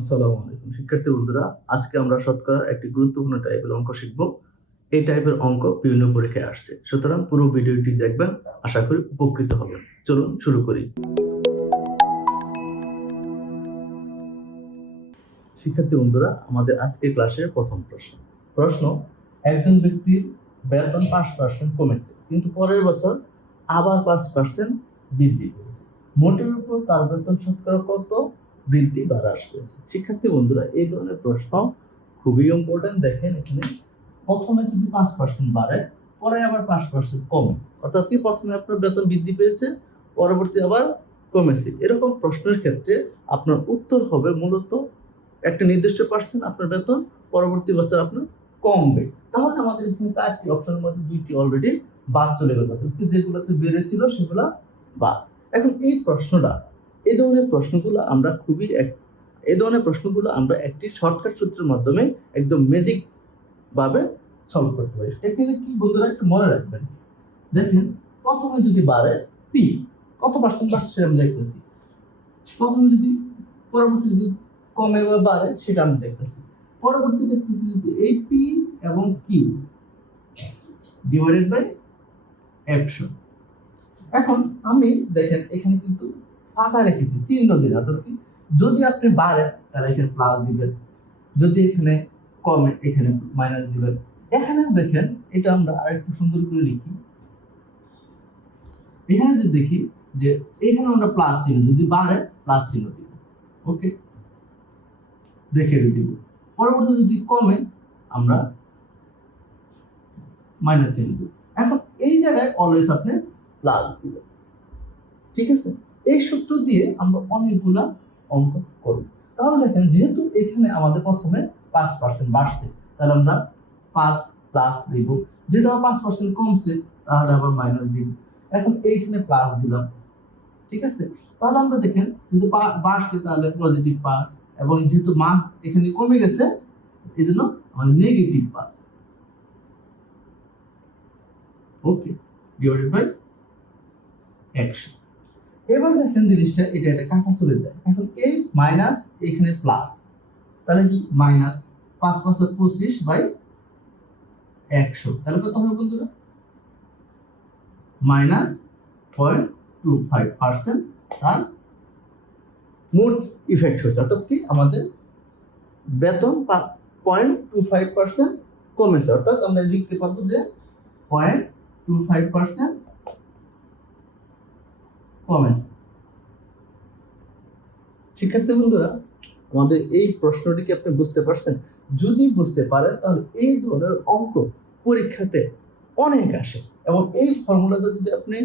আসসালামু আলাইকুম। শিক্ষার্থী বন্ধুরা, আজকে আমরা শতকরা একটি গুরুত্বপূর্ণ টাইপের অঙ্ক শিখব। এই টাইপের অঙ্ক বিভিন্ন পরীক্ষায় আসছে। সুতরাং পুরো ভিডিওটি দেখবেন, আশা করি উপকৃত হবেন। চলুন শুরু করি। শিক্ষার্থী বন্ধুরা, আমাদের আজকের ক্লাসের প্রথম প্রশ্ন। প্রশ্ন, একজন ব্যক্তির বেতন পাঁচ পার্সেন্ট কমেছে, কিন্তু পরের বছর আবার পাঁচ পার্সেন্ট বৃদ্ধি পেয়েছে। মোটের উপর তার বেতন শতকরা কত? বৃদ্ধি বা হ্রাস পেয়েছে। শিক্ষার্থী বন্ধুরা, এই ধরনের প্রশ্ন খুবই ইম্পর্টেন্ট দেখেন এখানে, প্রথমে যদি পাঁচ পার্সেন্ট বাড়ে পরে আবার পাঁচ পার্সেন্ট কমে। অর্থাৎ কি? প্রথমে আপনার বেতন বৃদ্ধি পেয়েছে, পরবর্তী আবার কমেছে। এরকম প্রশ্নের ক্ষেত্রে আপনার উত্তর হবে মূলত একটা নির্দিষ্ট পার্সেন্ট আপনার বেতন, পরবর্তী বছর আপনার কমবে। তাহলে আমাদের এখানে চারটি অপশনের মধ্যে দুইটি অলরেডি বাদ চলে গেল। যেগুলোতে বেড়েছিল, সেগুলো বাদ। এখন এই প্রশ্নটা এই ধরনের প্রশ্নগুলো আমরা খুবই এক এই ধরনের প্রশ্নগুলো আমরা একটি শর্টকাট সূত্রের মাধ্যমে একদম ম্যাজিক ভাবে সলভ করতে পারি। এখানে কি বন্ধুরা একটু মনে রাখবেন? দেখেন, প্রথমে যদি বাড়ে পি কত পার্সেন্ট বাড়ছে সেটা আমি দেখতেছি। প্রথমে যদি পরবর্তী যদি কমে বা বাড়ে সেটা আমি দেখতেছি। পরবর্তী দেখতেছি যদি এই পি এবং কিউ ডিভাইডেড বাই একশো। এখন আমি দেখেন, এখানে কিন্তু ফাঁকা রেখেছি, চিহ্ন দিন অর্থাৎ যদি আপনি বাড়েন, তাহলে এখানে প্লাস দিবেন। যদি এখানে কমে, এখানে মাইনাস দিবেন। এখানে দেখেন, এটা আমরা আরেকটু সুন্দর করে লিখি। এখানে যদি দেখি যে এখানে আমরা প্লাস চিহ্ন, যদি বাড়ে প্লাস চিহ্ন দিব ওকে ব্রেকেট দিব। পরবর্তী যদি কমে, আমরা মাইনাস চিহ্ন দিব। এখন এই জায়গায় অলওয়েজ আপনি প্লাস দিবেন। ঠিক আছে? এই সূত্র দিয়ে আমরা অনেকগুলা অঙ্ক করব। তাহলে দেখেন, যেহেতু এখানে আমাদের প্রথমে পাঁচ পার্সেন্ট বাড়ছে, তাহলে আমরা পাঁচ প্লাস দিব। যেহেতু আমার পাঁচ পার্সেন্ট কমছে, তাহলে আবার মাইনাস দিব। এখন এইখানে প্লাস দিলাম, ঠিক আছে? তাহলে আমরা দেখেন, যেহেতু বাড়ছে, তাহলে পজিটিভ পাস এবং যেহেতু মান এখানে কমে গেছে এই জন্য আমাদের negative pass okay divided by একশো। এবার দেখেন জিনিসটা, এটা এটা কাটা চলে যায়। এখন এই মাইনাস এখানে প্লাস তাহলে কি? মাইনাস পাঁচ বছর পঁচিশ বাই একশো। তাহলে কত হবে বন্ধুরা? Minus point two five percent তার মোট ইফেক্ট হয়েছে। অর্থাৎ কি? আমাদের বেতন পয়েন্ট টু ফাইভ পার্সেন্ট কমেছে। অর্থাৎ আমরা লিখতে পারব যে পয়েন্ট টু ফাইভ পার্সেন্ট কমেছে শিক্ষার্থী বন্ধুরা, আমাদের এই প্রশ্নটিকে আপনি বুঝতে পারছেন? যদি বুঝতে পারেন, তাহলে এই ধরনের অঙ্ক পরীক্ষাতে অনেক আসে। এবং এই ফর্মুলাটা যদি আপনি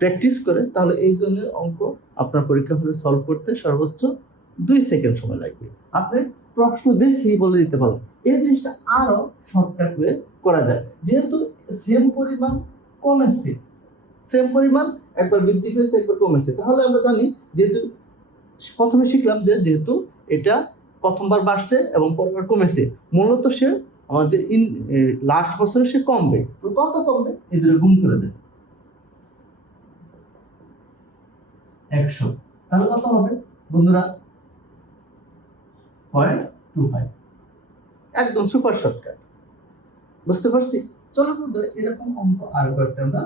প্র্যাকটিস করেন, তাহলে এই ধরনের অঙ্ক আপনার পরীক্ষা হলে সলভ করতে সর্বোচ্চ দুই সেকেন্ড সময় লাগবে। আপনি প্রশ্ন দেখেই বলে দিতে পারবেন। এই জিনিসটা আরও শর্টকাট ওয়ে করা যায়। যেহেতু সেম পরিমাণ কমেছে সেম পরিমাণ, একবার বৃদ্ধি পেয়েছে, একবার কমেছে। তাহলে আমরা জানি যেহেতু প্রথমে শিখলাম যে যেহেতু এটা প্রথমবার বাড়ছে এবং পরবার কমেছে, মূলত সে আমাদের ইন লাস্ট বছরে সে কমবে। কত কমবে? এদের গুণ করে দেয় একশো। তাহলে কত হবে? বন্ধুরা পয়েন্ট টু ফাইভ একদম সুপার শর্টকাট বুঝতে পারছি? চলো বন্ধুরা, এরকম অঙ্ক আর কয়েকটা আমরা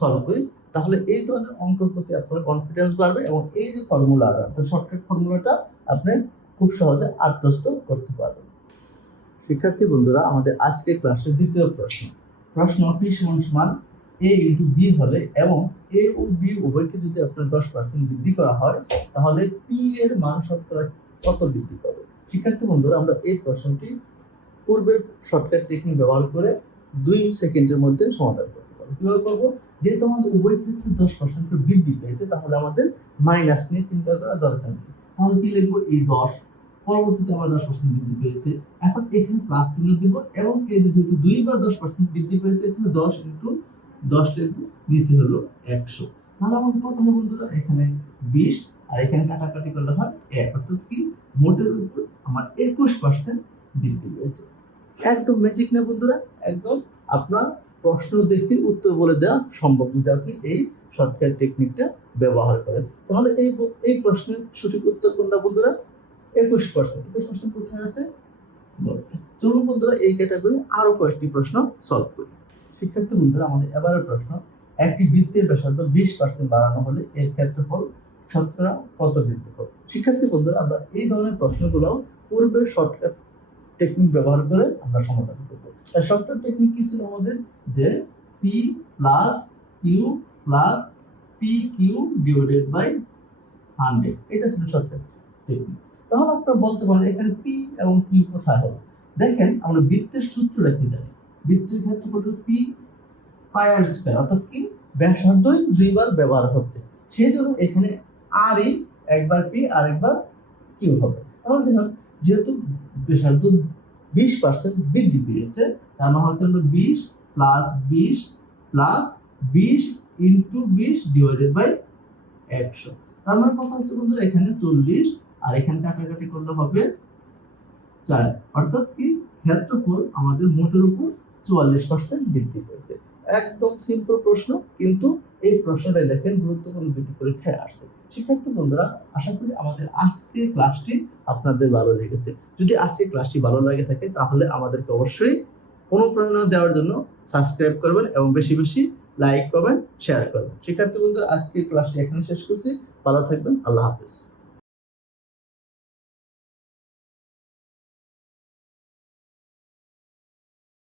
সলভ করি, তাহলে এই ধরনের অঙ্কের প্রতি আপনার কনফিডেন্স বাড়বে এবং এই যে ফর্মুলা অর্থাৎ শর্টকাট ফর্মুলাটা আপনি খুব সহজে আত্মস্থ করতে পারবেন। শিক্ষার্থী বন্ধুরা, আমাদের আজকে ক্লাসের দ্বিতীয় প্রশ্ন। প্রশ্ন পি সমান সমান এ ইন্টু বি হলে এবং এ ও বি উভয়কে যদি আপনার দশ পার্সেন্ট বৃদ্ধি করা হয়, তাহলে পি এর মান শতকরা কত বৃদ্ধি পাবে? শিক্ষার্থী বন্ধুরা, আমরা এই প্রশ্নটি পূর্বের শর্টকাট টেকনিক ব্যবহার করে দুই সেকেন্ডের মধ্যে সমাধান করতে পারব। কীভাবে করব? যেহেতু আমাদের উভয় ক্ষেত্রে দশ পার্সেন্ট বৃদ্ধি পেয়েছে তাহলে আমাদের মাইনাস নিয়ে চিন্তা করা দরকার নেই। কি লিখব? এই দশ। পরবর্তীতে আমার দশ পার্সেন্ট বৃদ্ধি পেয়েছে। এখন এখানে প্লাস চিহ্ন দিব এবং এই যেহেতু দুইবার দশ পার্সেন্ট বৃদ্ধি পেয়েছে, এখানে দশ ইন্টু দশ লিখব, নিচে হলো একশো। তাহলে আমাদের কত হবে বন্ধুরা এখানে বিশ আর এখানে কাটাকাটি করলে হয় এক। অর্থাৎ কি? মোটের উপর আমার একুশ পার্সেন্ট বৃদ্ধি পেয়েছে। একদম ম্যাজিক না বন্ধুরা? একদম আপনার প্রশ্ন দেখে উত্তর বলে দেওয়া সম্ভব যদি আপনি এই শর্টকাট টেকনিকটা ব্যবহার করেন। তাহলে এই এই প্রশ্নের সঠিক উত্তর কোনটা বন্ধুরা? একুশ পার্সেন্ট একুশ পার্সেন্ট কোথায় আছে? চলুন বন্ধুরা, এই ক্যাটাগরি আরও কয়েকটি প্রশ্ন সলভ করি। শিক্ষার্থী বন্ধুরা, আমাদের এবারের প্রশ্ন, একটি বৃত্তের ব্যাসার্ধ বিশ পার্সেন্ট বাড়ানো হলে এর ক্ষেত্রফল শতকরা কত বৃদ্ধি হবে শিক্ষার্থী বন্ধুরা, আমরা এই ধরনের প্রশ্নগুলো পূর্বে শর্টকাট টেকনিক ব্যবহার করে আমরা সমাধান করব। তাই শর্টকাট টেকনিক কি ছিল আমাদের? যে P plus Q plus P Q divided by hundred এটা ছিল শর্টকাট টেকনিক তাহলে আপনারা বলতে পারেন, এখানে পি এবং কিউ কোথায় হবে? দেখেন, আমরা বৃত্তের সূত্রটা কি জানি? বৃত্তের ক্ষেত্রফল পি পাই আর স্কয়ার অর্থাৎ কি? ব্যাসার্ধই দুইবার ব্যবহার হচ্ছে। সেই জন্য এখানে আর ই একবার পি আর একবার কিউ হবে। তাহলে দেখুন, যেহেতু ব্যাসার্ধ বিশ পার্সেন্ট বৃদ্ধি পেয়েছে। তার মানে হচ্ছে আমরা বিশ প্লাস বিশ প্লাস বিশ ইন্টু বিশ ডিভাইডেড বাই একশো। তার মানে কথা হচ্ছে বন্ধুরা, এখানে চল্লিশ আর এখানে কাটাকাটি করলে হবে চার। অর্থাৎ কি? ক্ষেত্রফল আমাদের মোটের উপর চুয়াল্লিশ পার্সেন্ট বৃদ্ধি পেয়েছে। একদম সিম্পল প্রশ্ন, কিন্তু এই প্রশ্নটাই দেখেন গুরুত্বপূর্ণ দুটি পরীক্ষায় আসছে শিক্ষার্থী বন্ধুরা? আশা করি আমাদের আজকের ক্লাসটি আপনাদের ভালো লেগেছে। যদি আজকের ক্লাসটি ভালো লাগে থাকে, তাহলে আমাদেরকে অবশ্যই অনুপ্রেরণা দেওয়ার জন্য সাবস্ক্রাইব করবেন এবং বেশি বেশি লাইক করবেন শেয়ার করবেন। শিক্ষার্থী বন্ধুরা আজকের ক্লাসটি এখানে শেষ করছি। ভালো থাকবেন, আল্লাহ হাফিজ।